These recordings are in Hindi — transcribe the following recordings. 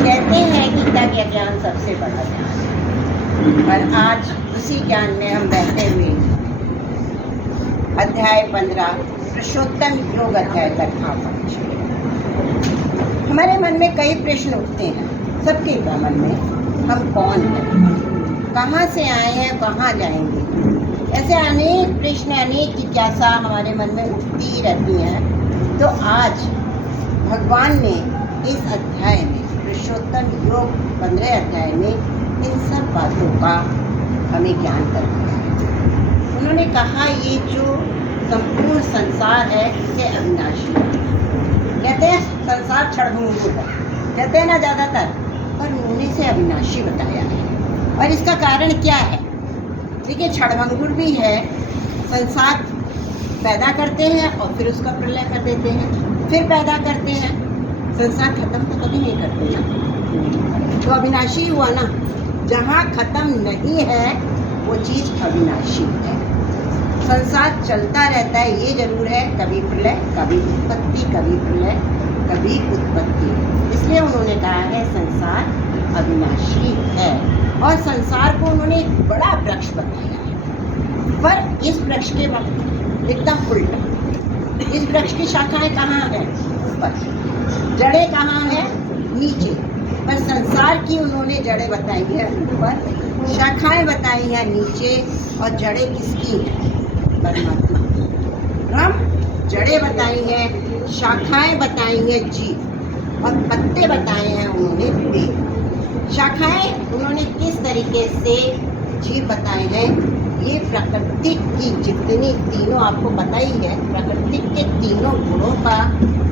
कहते हैं गीता का ज्ञान सबसे बड़ा ज्ञान है, और आज उसी ज्ञान में हम बैठे हुए अध्याय 15 पुरुषोत्तम योग अध्याय तक आ पहुँचे। हमारे मन में कई प्रश्न उठते हैं, सबके मन में, हम कौन हैं, कहाँ से आए हैं, कहाँ जाएंगे, ऐसे अनेक प्रश्न, अनेक जिज्ञासा हमारे मन में उठती ही रहती हैं। तो आज भगवान ने इस अध्याय में, पुरुषोत्तम योग 15 अध्याय में, इन सब बातों का हमें ज्ञान करना है। उन्होंने कहा ये जो संपूर्ण संसार है इसे अविनाशी, कहते हैं संसार क्षणभंगुर है, कहते हैं ना ज़्यादातर, पर उन्होंने इसे अविनाशी बताया है। और इसका कारण क्या है? देखिए, क्षणभंगुर भी है, संसार पैदा करते हैं और फिर उसका प्रलय कर देते हैं, फिर पैदा करते हैं, संसार खत्म तो कभी नहीं करते ना, तो अविनाशी हुआ ना। जहाँ खत्म नहीं है वो चीज़ अविनाशी है। संसार चलता रहता है, ये जरूर है, कभी प्रलय, कभी उत्पत्ति, कभी प्रलय, कभी उत्पत्ति। इसलिए उन्होंने कहा है संसार अविनाशी है। और संसार को उन्होंने एक बड़ा वृक्ष बताया है, पर इस वृक्ष के वक्त एकदम उल्टा। इस वृक्ष की शाखाएं कहाँ हैं? ऊपर, जड़ें कहाँ हैं? नीचे। पर संसार की उन्होंने जड़ें बताई हैं ऊपर, शाखाएं बताई हैं नीचे, और जड़ें किसकी हैं? परमात्मा। ब्रह्म। जड़ें बताई हैं, शाखाएं बताई हैं जीव, और पत्ते बताए हैं उन्होंने वेद। शाखाएं उन्होंने किस तरीके से जीव बताए हैं, ये प्रकृति की जितनी तीनों, आपको पता ही है, प्रकृति के तीनों गुणों का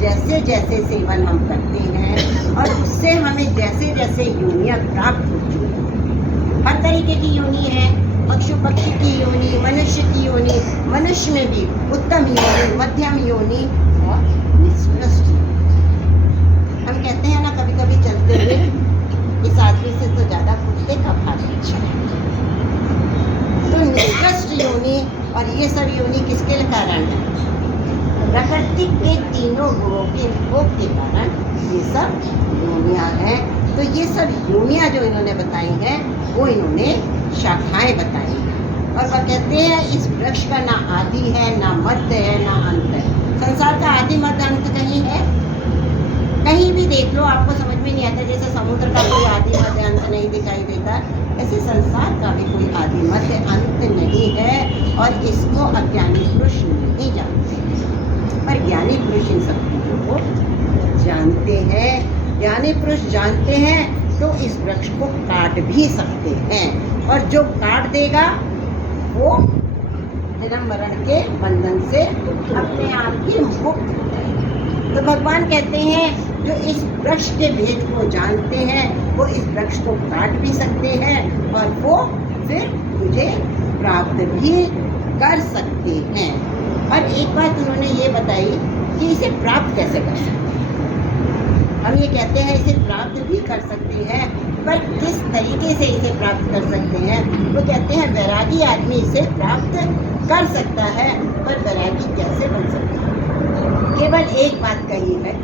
जैसे जैसे सेवन हम करते हैं और उससे हमें जैसे जैसे योनियाँ प्राप्त होती हैं, हर तरीके की योनि है, पशु पक्षी की योनि, मनुष्य की योनि, मनुष्य में भी उत्तम योनि, मध्यम योनि और निकृष्ट। हम कहते हैं ना कभी कभी चलते हुए, इस आदमी से तो ज़्यादा कुत्ते का भाग अच्छा है। तो निकृष्ट योनि और ये सब योनि किसके कारण है? प्रकृति के तीनों गुणों के भोग के कारण ये सब योनियाँ हैं। तो ये सब योनियाँ जो इन्होंने बताई हैं वो इन्होंने शाखाएं बताई हैं। और वह कहते हैं इस वृक्ष का ना आदि है, ना मध्य है, ना अंत है। संसार का आदि मध्य अंत कहीं है? कहीं भी देख लो, आपको समझ में नहीं आता। जैसे समुद्र का कोई आदि मध्य अंत नहीं दिखाई देता, ऐसे संसार का भी कोई आदि मध्य अंत नहीं है, और इसको अज्ञानी पुरुष नहीं जानते हैं। पर ज्ञानी पुरुष इन सब चीज़ों को जानते हैं। ज्ञानी पुरुष जानते हैं तो इस वृक्ष को काट भी सकते हैं, और जो काट देगा वो जन्म मरण के बंधन से अपने आप ही मुक्त हो जाएगा। तो भगवान कहते हैं जो इस वृक्ष के भेद को जानते हैं वो इस वृक्ष को काट भी सकते हैं, और वो फिर मुझे प्राप्त भी कर सकते हैं। और एक बात उन्होंने ये बताई कि इसे प्राप्त कैसे कर सकते हैं। हम ये कहते हैं इसे प्राप्त भी कर सकते हैं, पर किस तरीके से इसे प्राप्त कर सकते हैं? वो कहते हैं वैरागी आदमी इसे प्राप्त कर सकता है, पर वैरागी कैसे बन सकता है? केवल एक बात कही है,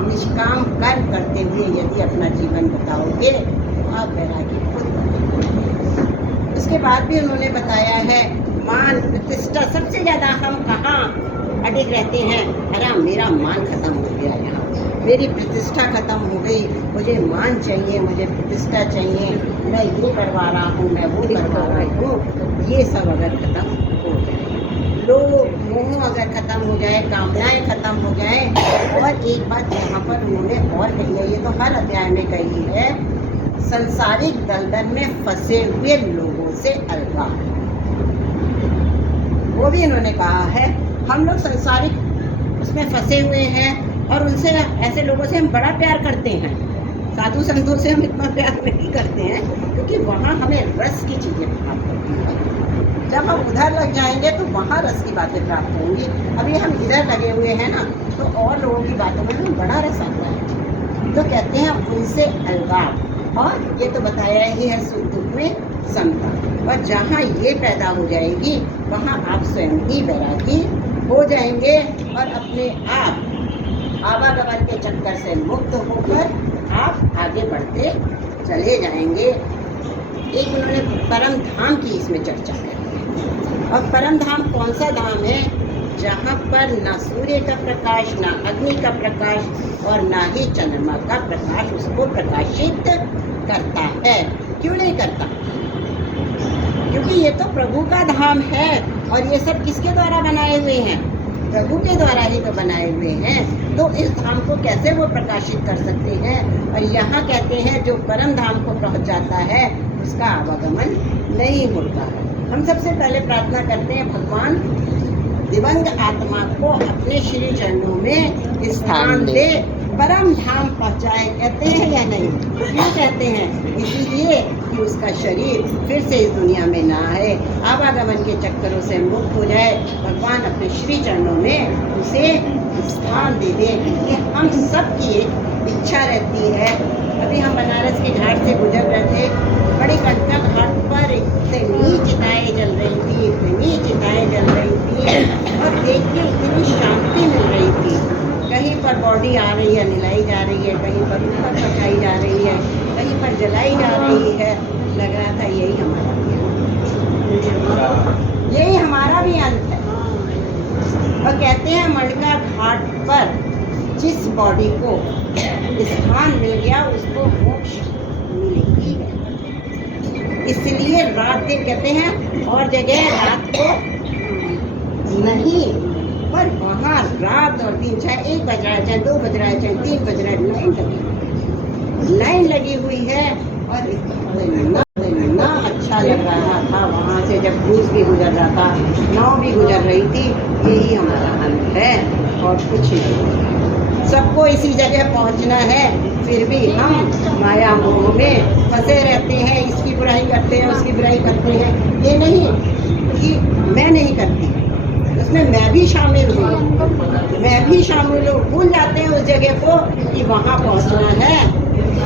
निष्काम कर्म करते हुए यदि अपना जीवन बताओगे तो आप वैरागी खुद बनेंगे। उसके बाद भी उन्होंने बताया है मान प्रतिष्ठा, सबसे ज़्यादा हम कहाँ अडिग रहते हैं? अरे मेरा मान खत्म हो गया, यहाँ मेरी प्रतिष्ठा खत्म हो गई, मुझे मान चाहिए, मुझे प्रतिष्ठा चाहिए, मैं ये करवा रहा हूँ, मैं वो करवा रहा हूँ। ये सब अगर खत्म हो जाए, लोग मोह अगर खत्म हो जाए, कामनाएं खत्म हो जाए। और एक बात यहाँ पर उन्होंने और कही है, ये तो हर अध्याय में कही है, संसारिक दलदल में फंसे हुए लोगों से अलगाव। वो भी इन्होंने कहा है हम लोग संसारिक उसमें फंसे हुए हैं, और उनसे, ऐसे लोगों से हम बड़ा प्यार करते हैं। साधु संतों से हम इतना प्यार नहीं करते हैं, क्योंकि वहाँ हमें रस की चीज़ें प्राप्त होती हैं। जब हम उधर लग जाएंगे तो वहाँ रस की बातें प्राप्त होंगी। अभी हम इधर लगे हुए हैं ना, तो और लोगों की बातों में हमें बड़ा रस आता है। तो कहते हैं उनसे अलगाव। और ये तो बताया ही है सुख दुख में समता। और जहाँ ये पैदा हो जाएगी वहाँ आप स्वयं ही वैरागी हो जाएंगे, और अपने आप आवागमन के चक्कर से मुक्त होकर आप आगे बढ़ते चले जाएंगे। एक उन्होंने परम धाम की इसमें चर्चा की। और परम धाम कौन सा धाम है? जहाँ पर ना सूर्य का प्रकाश, ना अग्नि का प्रकाश और ना ही चंद्रमा का प्रकाश उसको प्रकाशित करता है। क्यों नहीं करता? क्योंकि ये तो प्रभु का धाम है और ये सब किसके द्वारा बनाए हुए हैं? प्रभु के द्वारा ही तो बनाए हुए हैं। तो इस धाम को कैसे वो प्रकाशित कर सकते हैं? और यहाँ कहते हैं जो परम धाम को पहुँच जाता है उसका आवागमन नहीं होता है। हम सबसे पहले प्रार्थना करते हैं भगवान दिवंगत आत्मा को अपने श्री चरणों में स्थान दे, परम धाम पहुँचाए। कहते हैं या नहीं? क्यों कहते हैं? इसीलिए कि उसका शरीर फिर से इस दुनिया में ना आए, आवागमन के चक्करों से मुक्त हो जाए। भगवान अपने श्री चरणों में उसे स्थान दे दे। ये हम सब की एक इच्छा रहती है। अभी हम बनारस के घाट से गुजर रहे थे, बड़ी कंटका घाट पर इतनी चिताएं जल रही थी, इतनी चिताएं जल रही थी और देख के इतनी शांति मिल रही थी। कहीं पर बॉडी आ रही है, निलाई जा रही है, कहीं पर ऊपर पकाई जा रही है, कहीं पर जलाई जा रही है। लग रहा था यही हमारा यही हमारा भी अंत है। और कहते हैं मणका घाट पर जिस बॉडी को स्थान मिल गया उसको मोक्ष मिल ही गया। इसलिए रात दिन कहते हैं और जगह रात को नहीं, पर वहाँ रात और दिन, चाहे 1 बज रहा है, चाहे 2 बज रहा है, चाहे 3 बज रहा है, लाइन लगी हुई है। और इतना अच्छा लग रहा था वहाँ से जब क्रूज भी गुजर रहा था, नाव भी गुजर रही थी। यही हमारा अंत है और कुछ नहीं। सबको इसी जगह पहुँचना है, फिर भी हम माया मोह में फंसे रहते हैं। इसकी बुराई करते हैं, उसकी बुराई करते हैं। ये नहीं कि मैं नहीं करती, उसमें मैं भी शामिल हूँ, मैं भी शामिल हूँ। भूल जाते हैं उस जगह को कि वहाँ पहुँचना है,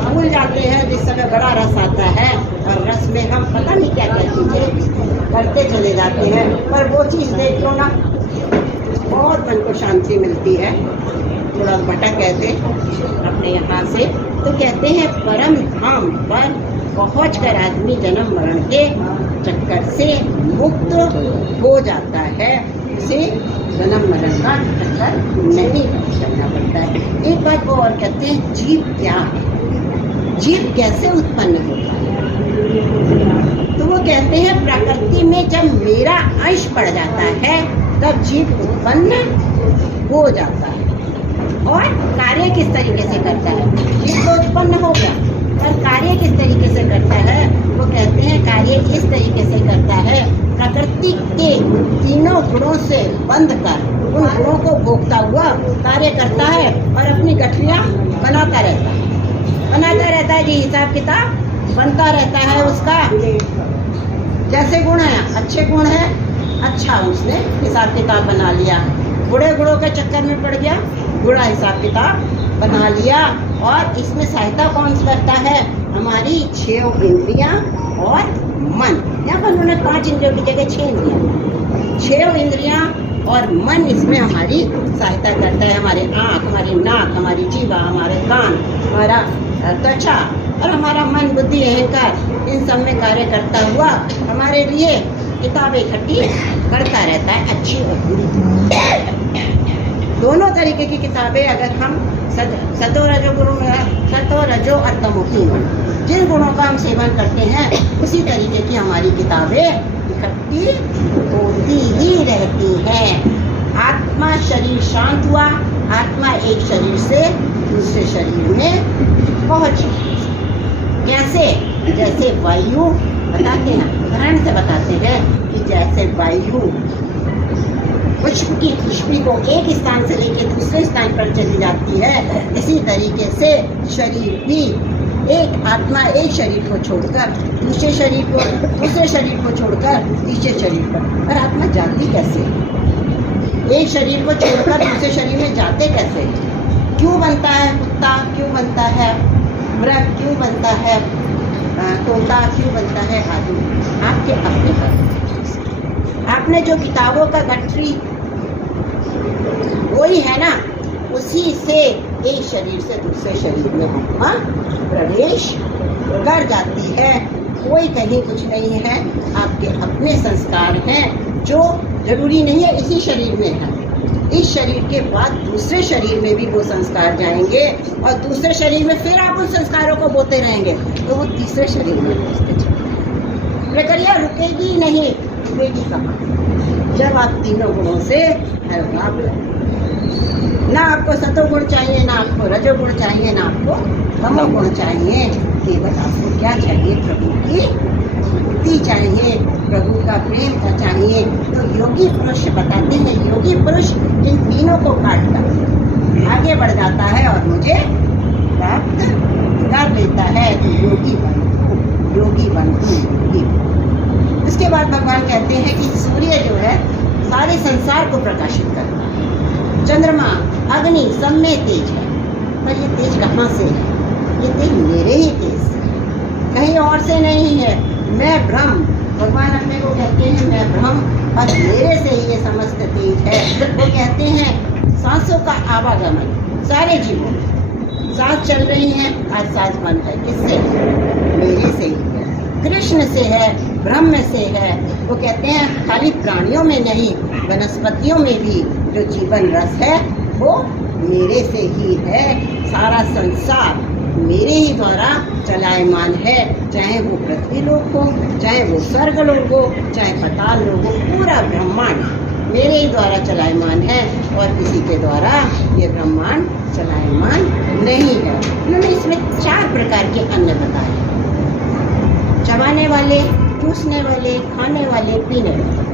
भूल जाते हैं जिस समय बड़ा रस आता है। और रस में हम पता नहीं क्या क्या चीज़ें करते चले जाते हैं। पर वो चीज़ देख लो ना, बहुत मन को शांति मिलती है। थोड़ा भटक कहते अपने यहाँ से तो कहते हैं परम धाम पर पहुँच कर आदमी जन्म मरण के चक्कर से मुक्त हो जाता है। उसे जन्म मरण का चक्कर नहीं करना पड़ता है। एक बात वो और कहते हैं, जीव क्या है, जीव कैसे उत्पन्न होता है? तो वो कहते हैं प्रकृति में जब मेरा अंश पड़ जाता है तब जीव उत्पन्न हो जाता है। और कार्य किस तरीके से करता है? जीव तो उत्पन्न हो गया, पर कार्य किस तरीके से करता है? वो कहते हैं कार्य इस तरीके से करता है, प्रकृति के तीनों गुणों से बंध कर उन गुणों को भोगता हुआ कार्य करता है और अपनी गठरियाँ बनाता रहता है, जी। हिसाब किताब बनता रहता है उसका। जैसे गुण है, अच्छे गुण है, अच्छा उसने हिसाब किताब बना लिया। बुरे गुणों के चक्कर में पड़ गया, बुरा हिसाब किताब बना लिया। और इसमें सहायता कौन करता है? हमारी 6 इंद्रियां और मन। यहाँ पर उन्होंने 5 इंद्रियों की जगह 6 इंद्रियां, 6 इंद्रियां और मन इसमें हमारी सहायता करता है। हमारे आँख, हमारी नाक, हमारी जीवा, हमारे कान, हमारा त्वचा और हमारा मन, बुद्धि, अहंकार, इन सब में कार्य करता हुआ हमारे लिए किताबें इकट्ठी करता रहता है, अच्छी और बुरी। दोनों तरीके की किताबें अगर हम सतो रजो और तमो तीनों जिन गुणों का हम सेवन करते हैं उसी तरीके की हमारी किताबें इकट्ठी होती ही रहती हैं। आत्मा शरीर शांत हुआ, आत्मा एक शरीर से दूसरे शरीर में पहुंची। कैसे? जैसे वायु बताते हैं, उदाहरण से बताते हैं कि जैसे वायु पुष्प की खुशबू को एक स्थान से लेकर दूसरे स्थान पर चली जाती है, इसी तरीके से शरीर भी एक आत्मा एक शरीर को छोड़कर दूसरे शरीर को छोड़कर तीसरे शरीर पर। और आत्मा जाती कैसे? एक शरीर को छोड़कर दूसरे शरीर में जाते कैसे? क्यों बनता है कुत्ता, क्यों बनता है मृग, क्यों बनता है तोता, क्यों बनता है आदमी? आपके अपने पर आपने जो किताबों का गठरी वही है ना, उसी से एक शरीर से दूसरे शरीर में आत्मा प्रवेश कर जाती है। कोई कहीं कुछ नहीं है, आपके अपने संस्कार हैं जो जरूरी नहीं है इसी शरीर में है। इस शरीर के बाद दूसरे शरीर में भी वो संस्कार जाएंगे और दूसरे शरीर में फिर आप उन संस्कारों को बोते रहेंगे तो वो तीसरे शरीर में पहुंचते चलेंगे। प्रक्रिया रुकेगी नहीं, रुकेगी कहाँ? जब आप तीनों गुणों से हरगाव लगेंगे। ना आपको सतोगुण चाहिए, ना आपको रजोगुण चाहिए, ना आपको तमोगुण चाहिए। केवल आपको क्या चाहिए? प्रभु की भक्ति चाहिए, प्रभु का प्रेम का चाहिए। तो योगी पुरुष बताते हैं, योगी पुरुष इन तीनों को काटकर आगे बढ़ जाता है और मुझे प्राप्त कर लेता है। तो योगी बनूं, योगी बनूं, योगी। इसके बाद भगवान कहते हैं कि सूर्य जो है सारे संसार को प्रकाशित करता है, चंद्रमा अग्नि सब में तेज है, पर ये तेज कहाँ से है? ये तेज मेरे ही तेज से, कहीं और से नहीं है। मैं ब्रह्म, भगवान अपने को कहते हैं मैं ब्रह्म और मेरे से ही ये समस्त तेज है। वो कहते हैं सांसों का आवागमन सारे जीवों में, सांस चल रही है, आज सांस बंद है, किससे? मेरे से ही है, कृष्ण से है, ब्रह्म से है। वो कहते हैं खाली प्राणियों में नहीं, वनस्पतियों में भी जो जीवन रस है वो मेरे से ही है। सारा संसार मेरे ही द्वारा चलायमान है, चाहे वो पृथ्वी लोक हो, चाहे वो स्वर्ग लोक हो, चाहे पाताल लोक हो, पूरा ब्रह्मांड मेरे ही द्वारा चलायमान है और किसी के द्वारा ये ब्रह्मांड चलायमान नहीं है। उन्होंने इसमें 4 प्रकार के अन्न बताए, चबाने वाले, चूसने वाले, खाने वाले, पीने वाले।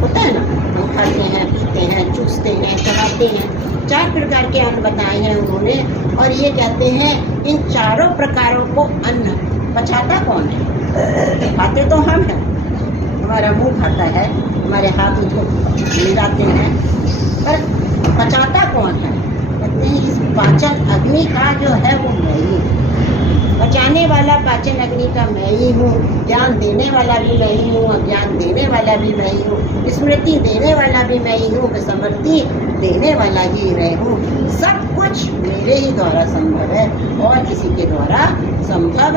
होता है ना, हम खाते हैं, पीते हैं, चूसते हैं, चबाते हैं, 4 प्रकार के अन्न बताए हैं उन्होंने। और ये कहते हैं इन चारों प्रकारों को अन्न पचाता कौन है? खाते तो हम हैं, हमारा मुंह खाता है, हमारे हाथ उसको मिलाते हैं, पर पचाता कौन है? कहते हैं इस पाचन अग्नि का जो है वो मैं ही हूँ, बचाने वाला पाचन अग्नि का मैं ही हूँ, ज्ञान देने वाला भी मैं ही हूँ, अज्ञान देने वाला भी मैं ही हूँ, स्मृति देने वाला भी मैं ही हूँ, समृद्धि देने वाला भी मैं हूँ। सब कुछ मेरे ही द्वारा संभव है और किसी के द्वारा संभव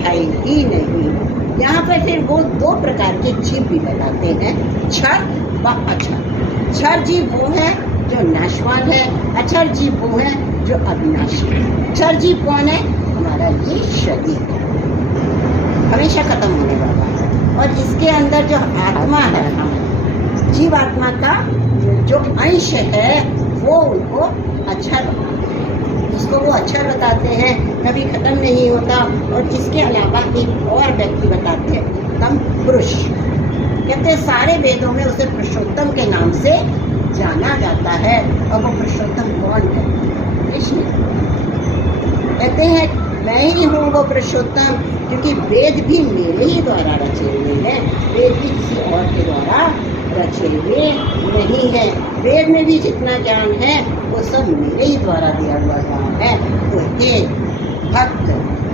है ही नहीं। यहाँ पर फिर वो 2 प्रकार के जीव भी बताते हैं, क्षर व अक्षर। क्षर जीव वो है जो नाशवान है, अक्षर जीव वो है जो अविनाशी है। क्षर जीव कौन है? हमारा ये शरीर हमेशा खत्म होने वाला है और इसके अंदर जो आत्मा है, हम जीव आत्मा का जो अंश है वो उनको अक्षर, उसको वो अक्षर बताते हैं, कभी खत्म नहीं होता। और इसके अलावा एक और व्यक्ति बताते हैं तम पुरुष, कहते हैं सारे वेदों में उसे पुरुषोत्तम के नाम से जाना जाता है। और वो पुरुषोत्तम कौन है? कृष्ण। कहते हैं मैं ही हूँ वो पुरुषोत्तम, क्योंकि वेद भी मेरे ही द्वारा रचे हुए हैं, वेद भी किसी और के द्वारा रचे हुए नहीं है। वेद में भी जितना ज्ञान है वो सब मेरे ही द्वारा दिया हुआ ज्ञान है। तो हे भक्त,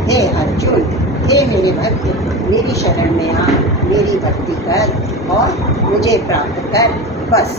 हे अर्जुन, हे मेरे भक्त, मेरी शरण में आ, मेरी भक्ति कर और मुझे प्राप्त कर, बस।